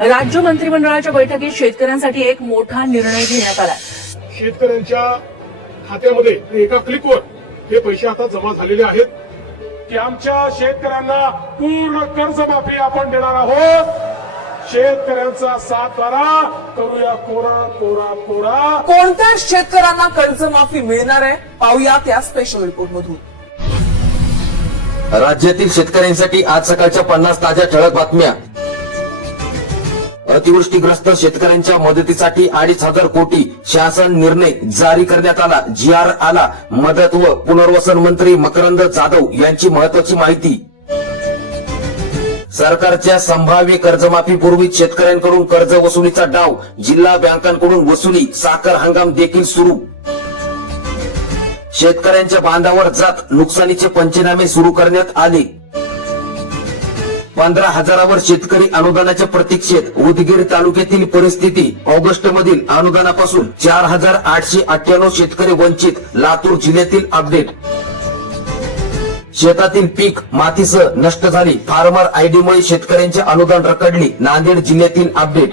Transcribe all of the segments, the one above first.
राज्य मंत्रिमंडळाच्या बैठकीत शेतकऱ्यांसाठी एक मोठा निर्णय घेण्यात आला शेतकऱ्यांच्या खात्यामध्ये एका क्लिकवर हे पैसे आता जमा झालेले आहेत. की आमच्या शेतकऱ्यांना पूर्ण कर्जमाफी आपण देणार आहोत. शेतकऱ्यांचा सातबारा करूया कोरा कोरा कोरा. कोणत्या शेतकऱ्यांना कर्जमाफी मिळणार आहे? पाहूया त्या स्पेशल रिपोर्ट मधून. राज्यातील शेतकऱ्यांसाठी आज सकाळच्या पन्नास ताज्या ठळक बातम्या. अतिवृष्टीग्रस्त शेतकऱ्यांच्या मदतीसाठी अडीच हजार कोटी शासन निर्णय जारी करण्यात आला. जी आर आला. मदत व पुनर्वसन मंत्री मकरंद जाधव यांची महत्वाची माहिती. सरकारच्या संभाव्य कर्जमाफीपूर्वी शेतकऱ्यांकडून कर्ज वसुलीचा डाव जिल्हा बँकांकडून वसुली साखर हंगाम देखील सुरू. शेतकऱ्यांच्या बांधावर जात नुकसानीचे पंचनामे सुरू करण्यात आले. पंधरा हजारावर शेतकरी अनुदानाच्या प्रतीक्षेत उदगीर तालुक्यातील परिस्थिती ऑगस्ट मधील अनुदानापासून चार हजार आठशे अठ्ठ्याण्णव शेतकरी वंचित लातूर जिल्ह्यातील अपडेट. शेतातील पीक मातीसह नष्ट झाली. फार्मर आयडीमुळे शेतकऱ्यांचे अनुदान रखडली. नांदेड जिल्ह्यातील अपडेट.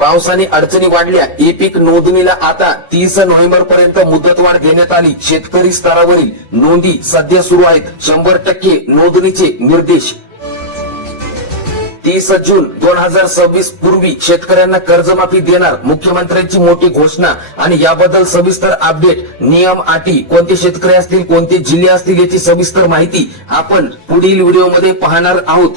पावसाने अडचणी वाढल्या. ई पीक नोंदणीला आता तीस नोव्हेंबर पर्यंत मुदतवाढ देण्यात आली. शेतकरी स्तरावरील नोंदी सध्या सुरू आहेत. शंभर टक्के नोंदणीचे निर्देश. तीस जून दोन हजार सव्वीस पूर्वी शेतकऱ्यांना कर्जमाफी देणार मुख्यमंत्र्यांची मोठी घोषणा आणि याबद्दल सविस्तर अपडेट नियम अटी कोणते शेतकरी असतील कोणते जिल्हे असतील याची सविस्तर माहिती आपण पुढील व्हिडिओमध्ये पाहणार आहोत.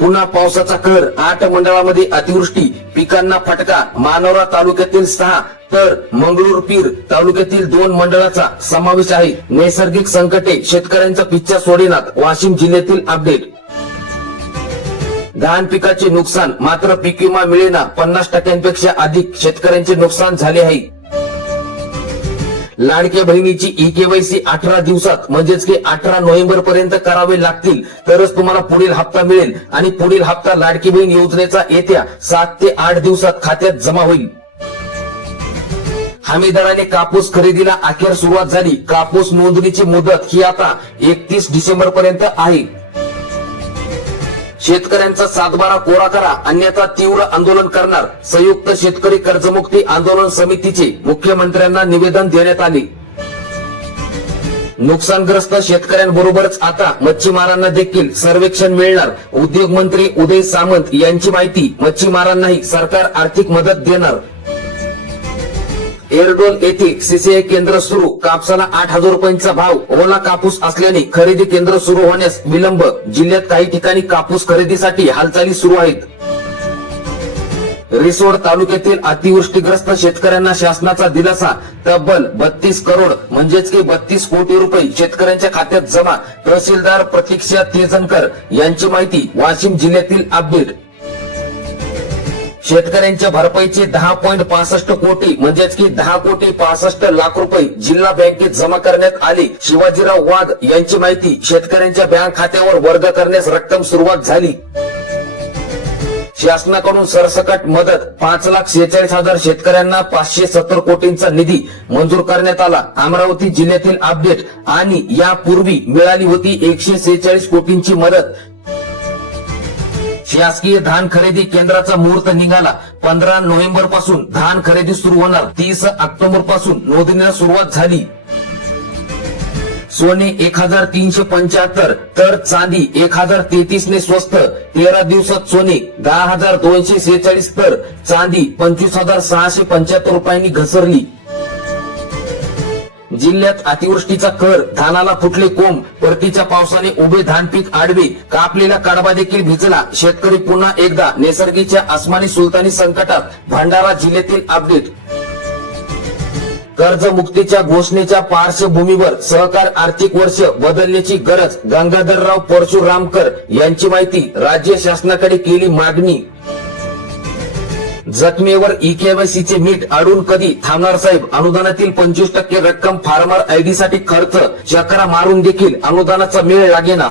पुन्हा पावसाचा कर आठ मंडळामध्ये अतिवृष्टी. पिकांना फटका. मानोरा तालुक्यातील सहा तर मंगळूर पीर तालुक्यातील दोन मंडळाचा समावेश आहे. नैसर्गिक संकटे शेतकऱ्यांचा पिच्छा सोडेनात. वाशिम जिल्ह्यातील अपडेट. धान पिकाचे नुकसान. मात्र पीक विमा मिळेना. पन्नास टक्क्यांपेक्षा अधिक शेतकऱ्यांचे नुकसान झाले आहे. लाडक्या बहिणीची ई केवायसी अठरा दिवसात म्हणजेच की अठरा नोव्हेंबर पर्यंत करावे लागतील तरच तुम्हाला पुढील हप्ता मिळेल. आणि पुढील हप्ता लाडकी बहीण योजनेचा येत्या सात ते आठ दिवसात खात्यात जमा होईल. हमीदाराने कापूस खरेदीला अखेर सुरुवात झाली. कापूस नोंदणीची मुदत ही आता एकतीस डिसेंबर पर्यंत आहे. शेतकऱ्यांचा सातबारा कोरा करा अन्यथा तीव्र आंदोलन करणार. संयुक्त शेतकरी कर्जमुक्ती आंदोलन समितीचे मुख्यमंत्र्यांना निवेदन देण्यात आले. नुकसानग्रस्त शेतकऱ्यांबरोबरच आता मच्छीमारांना देखील सर्वेक्षण मिळणार. उद्योग मंत्री उदय सामंत यांची माहिती मच्छीमारांनाही सरकार आर्थिक मदत देणार. एरडोल येथे सीसीआय केंद्र सुरू. कापसाला आठ हजार रुपयांचा भाव. ओला कापूस असल्याने खरेदी केंद्र सुरू होण्यास विलंब. जिल्ह्यात काही ठिकाणी कापूस खरेदीसाठी हालचाली सुरू आहेत. रिसोड तालुक्यातील अतिवृष्टीग्रस्त शेतकऱ्यांना शासनाचा दिलासा. तब्बल बत्तीस करोड म्हणजेच की बत्तीस कोटी रुपये शेतकऱ्यांच्या खात्यात जमा. तहसीलदार प्रतीक्षा तेजनकर यांची माहिती वाशिम जिल्ह्यातील अपडेट शेतकऱ्यांच्या भरपाईचे दहा पॉईंट पासष्ट कोटी म्हणजेच की दहा कोटी पासष्ट लाख रुपये जिल्हा बँकेत जमा करण्यात आले. शिवाजीराव वाघ यांची माहिती शेतकऱ्यांच्या बँक खात्यावर वर्ग करण्यास रक्कम सुरुवात झाली. शासनाकडून सरसकट मदत पाच लाख शेहेचाळीस हजार शेतकऱ्यांना पाचशे सत्तर कोटींचा निधी मंजूर करण्यात आला. अमरावती जिल्ह्यातील अपडेट आणि यापूर्वी मिळाली होती एकशे सेहेचाळीस कोटींची मदत. शासकीय धान खरेदी केंद्राचा मुहूर्त निघाला. पंधरा नोव्हेंबरपासून धान खरेदी सुरू होणार. तीस ऑक्टोबरपासून नोंदणीला सुरुवात झाली. सोने एक हजार तीनशे पंच्याहत्तर तर चांदी एक हजार तेहतीस ने स्वस्त तेरा दिवसात सोने दहा हजार दोनशे सेहेचाळीस तर चांदी पंचवीस हजार सहाशे पंच्याहत्तर रुपयांनी घसरली. जिल्ह्यात अतिवृष्टीचा कर धानाला फुटले कोंब परतीच्या पावसाने उभे धान पीक आडवे कापलेला काडबा देखील भिजला. शेतकरी पुन्हा एकदा निसर्गीच्या आसमानी सुलतानी संकटात भंडारा जिल्ह्यातील अपडेट. कर्जमुक्तीच्या घोषणेच्या पार्श्वभूमीवर सहकार आर्थिक वर्ष बदलण्याची गरज गंगाधरराव परशुरामकर यांची माहिती राज्य शासनाकडे केली मागणी. जखमेवर ईकेवायसीचे मीठ अडून कधी थांबणार साहेब? अनुदानातील पंचवीस टक्के रक्कम फार्मर आयडी साठी खर्च. चक्रा मारून देखील अनुदानाचा मेळ लागेना.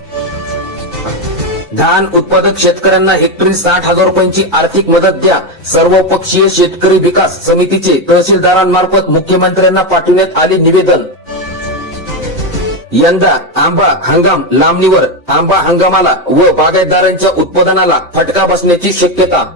धान उत्पादक शेतकऱ्यांना हेक्टरी साठ हजार रुपयांची आर्थिक मदत द्या. सर्वपक्षीय शेतकरी विकास समितीचे तहसीलदारांमार्फत मुख्यमंत्र्यांना पाठविण्यात आले निवेदन. यंदा आंबा हंगाम लांबणीवर. आंबा हंगामाला व बागायतदारांच्या उत्पादनाला फटका बसण्याची शक्यता.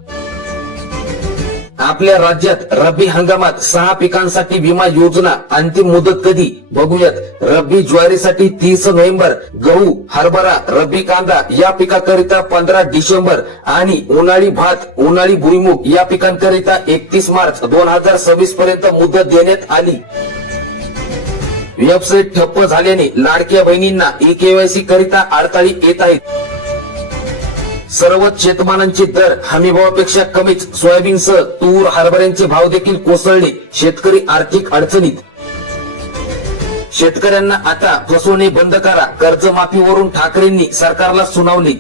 आपल्या राज्यात रब्बी हंगामात सहा पिकांसाठी विमा योजना अंतिम मुदत कधी? बघूयात. रब्बी ज्वारीसाठी तीस नोव्हेंबर गहू हरभरा रब्बी कांदा या पिकाकरिता पंधरा डिसेंबर आणि उन्हाळी भात उन्हाळी भुईमुग या पिकांकरिता एकतीस मार्च दोन हजार सव्वीस पर्यंत मुदत देण्यात आली. वेबसाईट ठप्प झाल्याने लाडक्या बहिणींना ई केवायसी करिता अडथळी येत आहेत. सर्वच शेतमालांचे दर हमीभावापेक्षा कमीच. सोयाबीनसह तूर हरभऱ्यांचे भाव देखील कोसळले. शेतकरी आर्थिक अडचणीत. शेतकऱ्यांना आता फसवणे बंद करा. कर्जमाफीवरून ठाकरेंनी सरकारला सुनावले.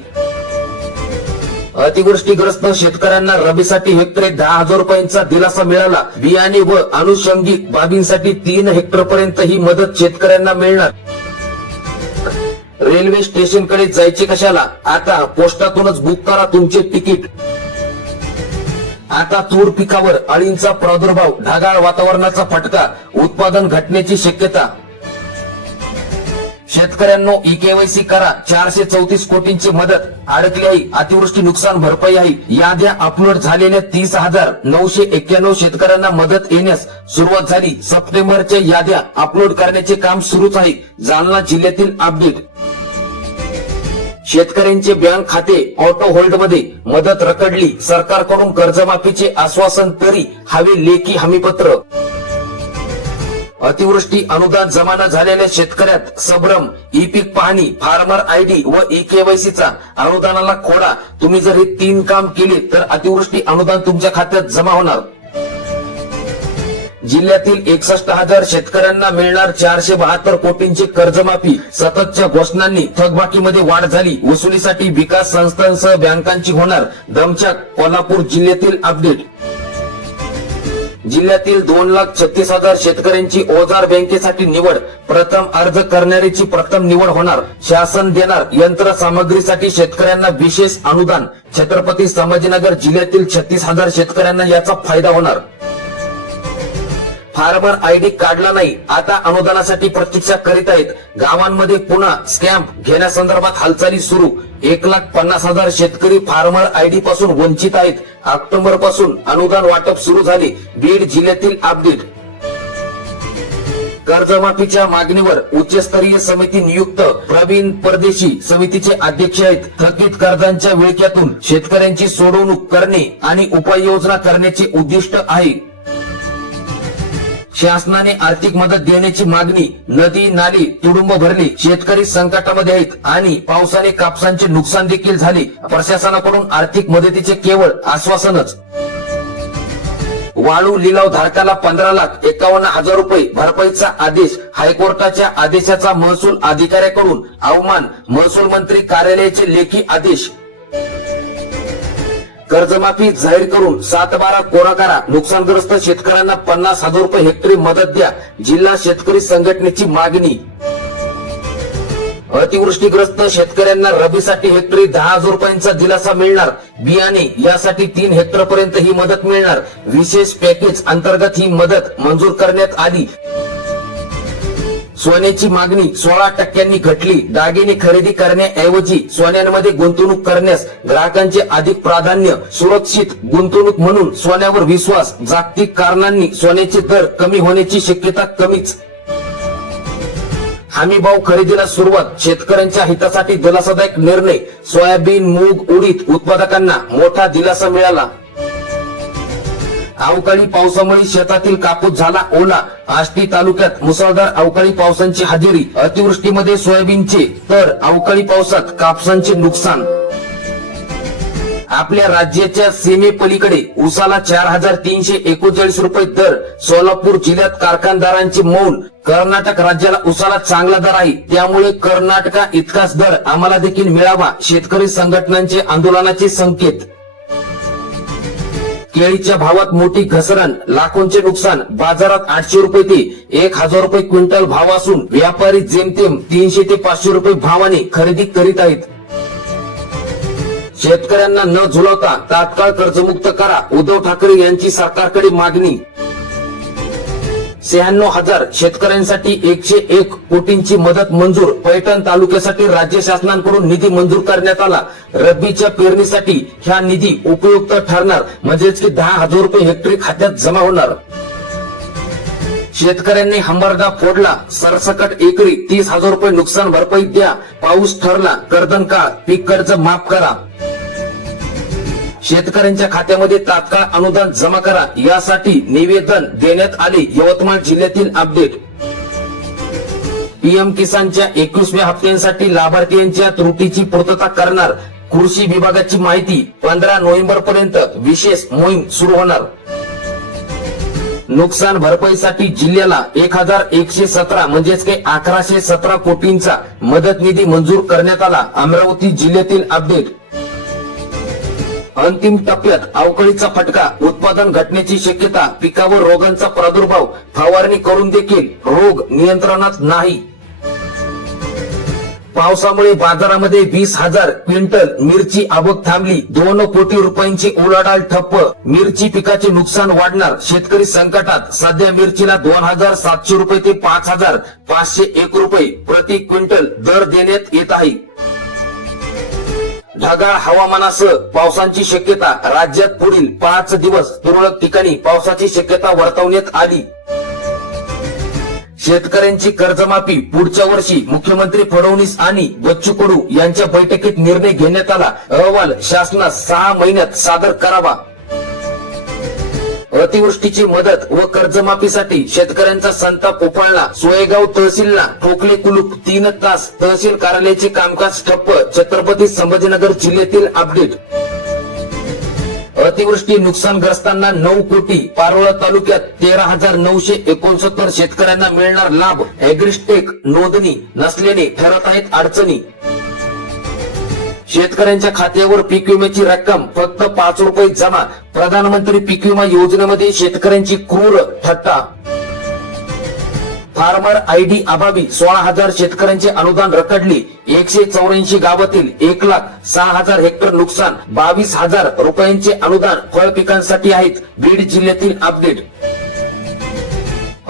अतिवृष्टीग्रस्त शेतकऱ्यांना रबीसाठी हेक्टर दहा हजार रुपयांचा दिलासा मिळाला. बियाणे व अनुषंगिक बाबींसाठी तीन हेक्टर पर्यंत ही मदत शेतकऱ्यांना मिळणार. रेल्वे स्टेशनकडे जायचे कशाला? आता पोस्टातूनच बुक करा तुमचे तिकीट. आता तूर पिकावर अळींचा प्रादुर्भाव ढगाळ वातावरणाचा फटका उत्पादन घटण्याची शक्यता. शेतकऱ्यांनो ई केवायसी करा. चारशे चौतीस कोटींची मदत. अडकली आहे अतिवृष्टी नुकसान भरपाई आहे. याद्या अपलोड झालेल्या तीस हजार नऊशे एक्क्याण्णव शेतकऱ्यांना मदत येण्यास सुरुवात झाली. सप्टेंबरच्या याद्या अपलोड करण्याचे काम सुरूच आहे. जालना जिल्ह्यातील अपडेट. शेतकऱ्यांचे बँक खाते ऑटो होल्डमध्ये मदत रखडली. सरकारकडून कर्जमाफीचे आश्वासन तरी हवे लेखी हमीपत्र. अतिवृष्टी अनुदान जमा न झालेल्या शेतकऱ्यात संभ्रम ई पीक पाहणी फार्मर आयडी व ई केवायसीचा अनुदानाला खोडा. तुम्ही जर हे तीन काम केले तर अतिवृष्टी अनुदान तुमच्या खात्यात जमा होणार. जिल्ह्यातील एकसष्ट हजार शेतकऱ्यांना मिळणार चारशे बहात्तर कोटींची कर्जमाफी. सततच्या घोषणांनी थकबाकीमध्ये वाढ झाली. वसुलीसाठी विकास संस्थांसह बँकांची होणार दमछाक कोल्हापूर जिल्ह्यातील अपडेट. जिल्ह्यातील दोन लाख छत्तीस हजार शेतकऱ्यांची ओजार बँकेसाठी निवड. प्रथम अर्ज करणाऱ्याची प्रथम निवड होणार. शासन देणार यंत्रसामग्रीसाठी शेतकऱ्यांना विशेष अनुदान. छत्रपती संभाजीनगर जिल्ह्यातील छत्तीस हजार शेतकऱ्यांना याचा फायदा होणार. फार्मर आयडी काढला नाही. आता अनुदानासाठी प्रतीक्षा करीत आहेत. गावांमध्ये पुन्हा स्कॅम्प घेण्यासंदर्भात हालचाली सुरू. एक लाख पन्नास हजार शेतकरी फार्मर आयडी पासून वंचित आहेत. ऑक्टोबरपासून अनुदान वाटप सुरू झाले. बीड जिल्ह्यातील अपडेट. कर्जमाफीच्या मागणीवर उच्चस्तरीय समिती नियुक्त. प्रवीण परदेशी समितीचे अध्यक्ष आहेत. थकीत कर्जांच्या विळख्यातून शेतकऱ्यांची सोडवणूक करणे आणि उपाययोजना करण्याचे उद्दिष्ट आहे. शासनाने आर्थिक मदत देण्याची मागणी नदी नाली तुडुंब भरली शेतकरी संकटामध्ये आहेत आणि पावसाने कापसांचे नुकसान देखील झाले. प्रशासनाकडून आर्थिक मदतीचे केवळ आश्वासनच. वाळू लिलाव धारकाला पंधरा लाख एकावन्न हजार रुपये भरपाईचा आदेश हायकोर्टाच्या आदेशाचा महसूल अधिकाऱ्याकडून अवमान महसूल मंत्री कार्यालयाचे लेखी आदेश. कर्जमाफी जाहीर करून सात बारा कोरा करा नुकसानग्रस्त शेतकऱ्यांना पन्नास हजार रुपये हेक्टरी मदत द्या जिल्हा शेतकरी संघटनेची मागणी. अतिवृष्टीग्रस्त शेतकऱ्यांना रबीसाठी हेक्टरी दहा हजार रुपयांचा दिलासा मिळणार बियाणे यासाठी तीन हेक्टर पर्यंत ही मदत मिळणार. विशेष पॅकेज अंतर्गत ही मदत मंजूर करण्यात आली. सोन्याची मागणी सोळा टक्क्यांनी घटली. दागिने खरेदी करण्याऐवजी सोन्यांमध्ये गुंतवणूक करण्यास ग्राहकांचे अधिक प्राधान्य सुरक्षित गुंतवणूक म्हणून सोन्यावर विश्वास जागतिक कारणांनी सोन्याचे दर कमी होण्याची शक्यता कमीच. हमी भाव खरेदीला सुरुवात शेतकऱ्यांच्या हितासाठी दिलासादायक निर्णय सोयाबीन मूग उडीद उत्पादकांना मोठा दिलासा मिळाला. अवकाळी पावसामुळे शेतातील कापूस झाला ओला. आष्टी तालुक्यात मुसळधार अवकाळी पावसांची हजेरी. अतिवृष्टीमध्ये सोयाबीनचे तर अवकाळी पावसात कापसांचे नुकसान. आपल्या राज्याच्या सीमेपलीकडे उसाला चार हजार तीनशे एकोणचाळीस रुपये दर. सोलापूर जिल्ह्यात कारखानदारांचे मौन. कर्नाटक राज्याला उसाला चांगला दर आहे. त्यामुळे कर्नाटका इतकाच दर आम्हाला देखील मिळावा शेतकरी संघटनांचे आंदोलनाचे संकेत. केळीच्या भावात मोठी घसरण लाखोंचे नुकसान बाजारात आठशे रुपये ते एक हजार रुपये क्विंटल भाव असून व्यापारी जेमतेम तीनशे ते पाचशे रुपये भावाने खरेदी करीत आहेत. शेतकऱ्यांना न झुलवता तात्काळ कर्जमुक्त करा उद्धव ठाकरे यांची सरकारकडे मागणी. शहाण्णव हजार शेतकऱ्यांसाठी एकशे एक कोटींची मदत मंजूर. पैठण तालुक्यासाठी राज्य शासनाकडून निधी मंजूर करण्यात आला. रब्बीच्या पेरणीसाठी ह्या निधी उपयुक्त ठरणार. म्हणजेच की दहा हजार रुपये हेक्टरी खात्यात जमा होणार. शेतकऱ्यांनी हंबरडा फोडला. सरसकट एकरी तीस हजार रुपये नुकसान भरपाई द्या. पाऊस ठरला. कर्दन काळ. पीक कर्ज माफ करा. शेतकऱ्यांच्या खात्यामध्ये तात्काळ अनुदान जमा करा. यासाठी निवेदन देण्यात आले. यवतमाळ जिल्ह्यातील अपडेट. पीएम किसानच्या एकवीसव्या हप्त्यांसाठी लाभार्थ्यांच्या त्रुटीची पूर्तता करणार कृषी विभागाची माहिती. पंधरा नोव्हेंबर पर्यंत विशेष मोहीम सुरू होणार. नुकसान भरपाईसाठी जिल्ह्याला एक हजार एकशे सतरा म्हणजेच काही अकराशे सतरा कोटींचा मदत निधी मंजूर करण्यात आला. अमरावती जिल्ह्यातील अपडेट. अंतिम टप्प्यात अवकाळीचा फटका. उत्पादन घटण्याची शक्यता पिकावर रोगांचा प्रादुर्भाव फवारणी करून देखील रोग नियंत्रणात नाही. पावसामुळे बाजारामध्ये वीस हजार क्विंटल मिरची आवक थांबली. दोन कोटी रुपयांची उलाढाल ठप्प. मिरची पिकाचे नुकसान वाढणार. शेतकरी संकटात. सध्या मिरचीला दोन हजार सातशे रुपये ते पाच हजार पाचशे एक रुपये प्रति क्विंटल दर देण्यात येत आहे. ढगाळ हवामानासह पावसाची शक्यता. राज्यात पुढील पाच दिवस तुरळक ठिकाणी पावसाची शक्यता वर्तवण्यात आली. शेतकऱ्यांची कर्जमाफी पुढच्या वर्षी मुख्यमंत्री फडणवीस आणि बच्चू कडू यांच्या बैठकीत निर्णय घेण्यात आला. अहवाल शासनास सहा महिन्यात सादर करावा. अतिवृष्टीची मदत व कर्जमाफीसाठी शेतकऱ्यांचा संताप उफाळला. सोयगाव तहसीलला ठोकले कुलूप. तीन तास तहसील कार्यालयाचे कामकाज ठप्प. छत्रपती संभाजीनगर जिल्ह्यातील अपडेट. अतिवृष्टी नुकसानग्रस्तांना नऊ कोटी. पारोळा तालुक्यात तेरा हजार नऊशे एकोणसत्तर शेतकऱ्यांना मिळणार लाभ. अॅग्रिस्टेक नोंदणी नसल्याने ठरत आहेत अडचणी. शेतकऱ्यांच्या खात्यावर पीक विम्याची रक्कम फक्त पाच रुपये जमा. प्रधानमंत्री पीक विमा योजनेमध्ये शेतकऱ्यांची क्रूर थट्टा. फार्मर आयडी अभावी सोळा हजार शेतकऱ्यांचे अनुदान रखडली. एकशे चौऱ्याऐंशी गावातील एक लाख सहा हजार हेक्टर नुकसान बावीस हजार रुपयांचे अनुदान फळ पिकांसाठी आहेत बीड जिल्ह्यातील अपडेट.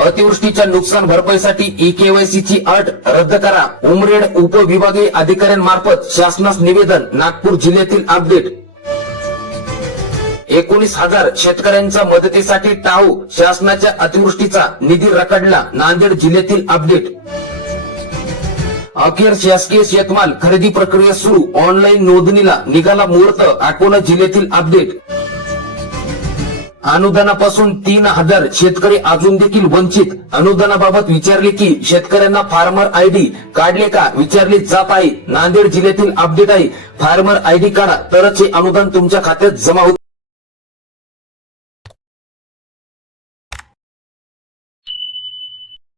अतिवृष्टीच्या नुकसान भरपाईसाठी ई केवायसी ची अट रद्द करा. उमरेड उपविभागीय अधिकाऱ्यांमार्फत शासनास निवेदन नागपूर जिल्ह्यातील अपडेट. एकोणीस हजार शेतकऱ्यांच्या मदतीसाठी टाऊ शासनाच्या अतिवृष्टीचा निधी रखडला नांदेड जिल्ह्यातील अपडेट. अखेर शासकीय शेतमाल खरेदी प्रक्रिया सुरू. ऑनलाईन नोंदणीला निघाला मुहूर्त अकोला जिल्ह्यातील अपडेट. अनुदानापासून तीन हजार शेतकरी अजून देखील वंचित. अनुदानाबाबत विचारले की शेतकऱ्यांना फार्मर आयडी काढले का? विचारले जात आहे. नांदेड जिल्ह्यातील अपडेट आहे. फार्मर आयडी काढा. तरच हे अनुदान तुमच्या खात्यात जमा होते